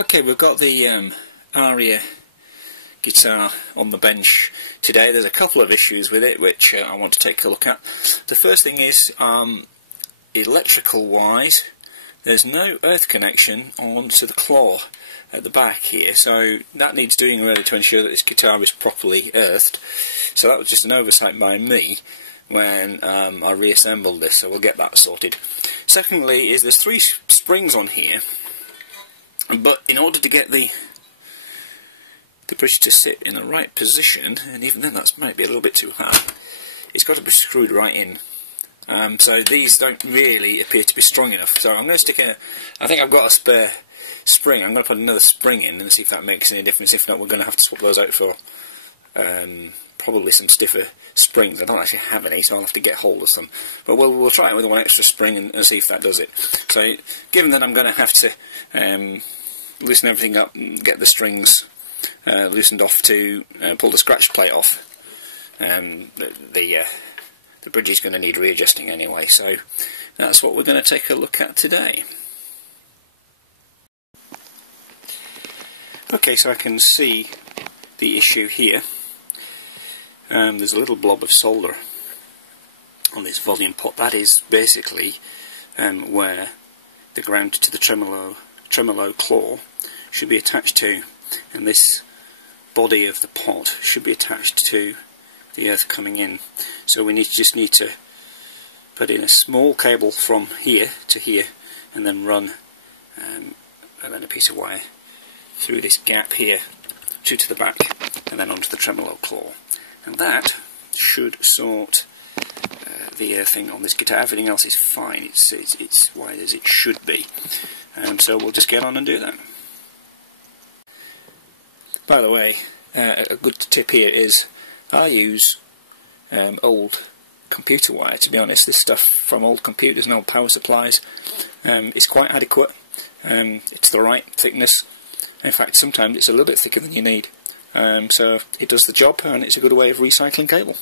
Okay, we've got the Aria guitar on the bench today. There's a couple of issues with it which I want to take a look at. The first thing is, electrical wise, there's no earth connection onto the claw at the back here, so that needs doing really to ensure that this guitar is properly earthed. So that was just an oversight by me when I reassembled this, so we'll get that sorted. Secondly is there's 3 springs on here, but in order to get the bridge to sit in the right position, and even then that might be a little bit too hard, it's got to be screwed right in. So these don't really appear to be strong enough, so I'm going to stick in I think I've got a spare spring. I'm going to put another spring in and see if that makes any difference. If not, we're going to have to swap those out for probably some stiffer springs. I don't actually have any, so I'll have to get hold of some, but we'll try it with one extra spring and see if that does it. So given that I'm going to have to loosen everything up and get the strings loosened off to pull the scratch plate off, the bridge is going to need readjusting anyway, so that's what we're going to take a look at today. Okay, so I can see the issue here. There's a little blob of solder on this volume pot. That is basically where the ground to the tremolo claw should be attached to, and this body of the pot should be attached to the earth coming in. So we just need to put in a small cable from here to here, and then run a piece of wire through this gap here to the back, and then onto the tremolo claw, and that should sort the earthing on this guitar. Everything else is fine. It's wide as it should be. So we'll just get on and do that. By the way, a good tip here is I use old computer wire. To be honest, this stuff from old computers and old power supplies is quite adequate. It's the right thickness. In fact, sometimes it's a little bit thicker than you need. So it does the job, and it's a good way of recycling cable.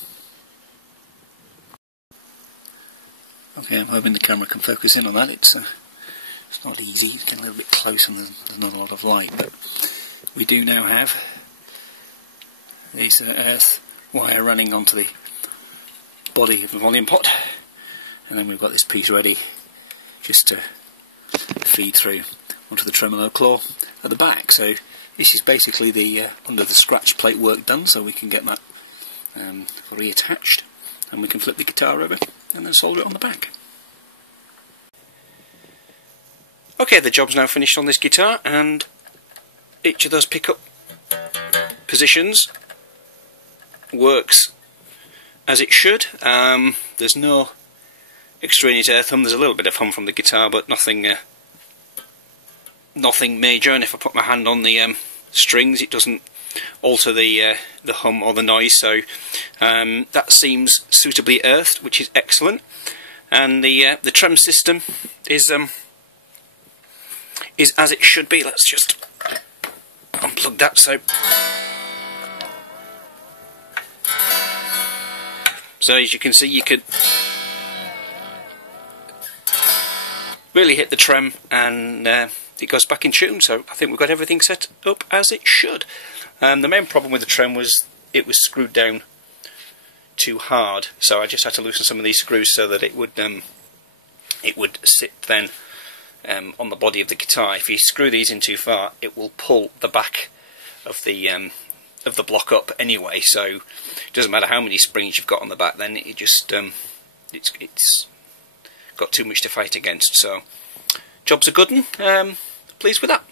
Okay, I'm hoping the camera can focus in on that. It's not easy. It's getting a little bit close and there's not a lot of light, but we do now have this earth wire running onto the body of the volume pot, and then we've got this piece ready just to feed through onto the tremolo claw at the back. So this is basically the under the scratch plate work done, so we can get that reattached, and we can flip the guitar over and then solder it on the back. Okay, the job's now finished on this guitar, and each of those pickup positions works as it should. There's no extraneous earth hum. There's a little bit of hum from the guitar, but nothing major. And if I put my hand on the strings, it doesn't alter the hum or the noise. So that seems suitably earthed, which is excellent. And the trem system is as it should be. Let's just unplug that. So as you can see, you could really hit the trem and it goes back in tune. So I think we've got everything set up as it should. The main problem with the trem was it was screwed down too hard, so I just had to loosen some of these screws so that it would sit then on the body of the guitar. If you screw these in too far, it will pull the back of the block up anyway. So it doesn't matter how many springs you've got on the back. Then it just it's got too much to fight against. So job's a good one. Pleased with that.